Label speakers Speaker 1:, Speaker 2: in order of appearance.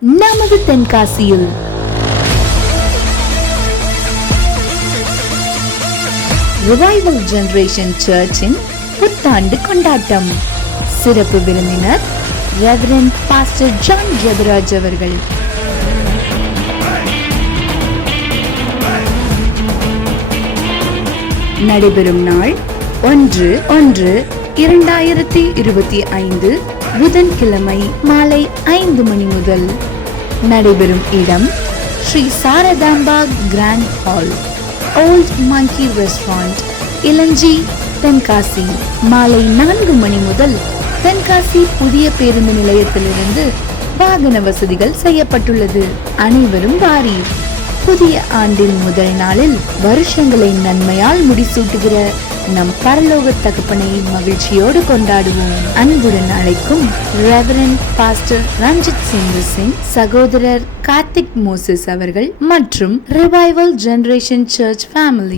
Speaker 1: நமது தென்காசியில். Revival generation சர்ச்சின் புத்தாண்டு கொண்டாட்டம். சிறப்பு விருந்தினர் ரெவரண்ட் பாஸ்டர் ஜான் ஜெபராஜ் அவர்கள். நடைபெறும் நாள் ஒன்று ஒன்று இரண்டாயிரத்தி இருபத்தி ஐந்து புதன்கிழமை மாலை ஐந்து மணி முதல் நடைபெறும் இடம் Sri Sharadamba grand hall old monkey restaurant Ilanji Tenkasi. மாலை நான்கு மணி முதல் தென்காசி புதிய பேருந்து நிலையத்திலிருந்து வாகன வசதிகள் செய்யப்பட்டுள்ளது. அனைவரும் வாரீர் புதிய ஆண்டின் முதல் நாளில் வருஷங்களை நன்மையால் முடிசூட்டுகிற நம் பரலோக தகப்பனை மகிழ்ச்சியோடு கொண்டாடுவோம். அன்புடன் அழைக்கும் ரெவரண்ட் பாஸ்டர் ரஞ்சித் சிங் சிங் சகோதரர் கார்த்திக் மோசஸ் அவர்கள் மற்றும் ரிவைவல் ஜெனரேஷன் சர்ச் ஃபேமிலி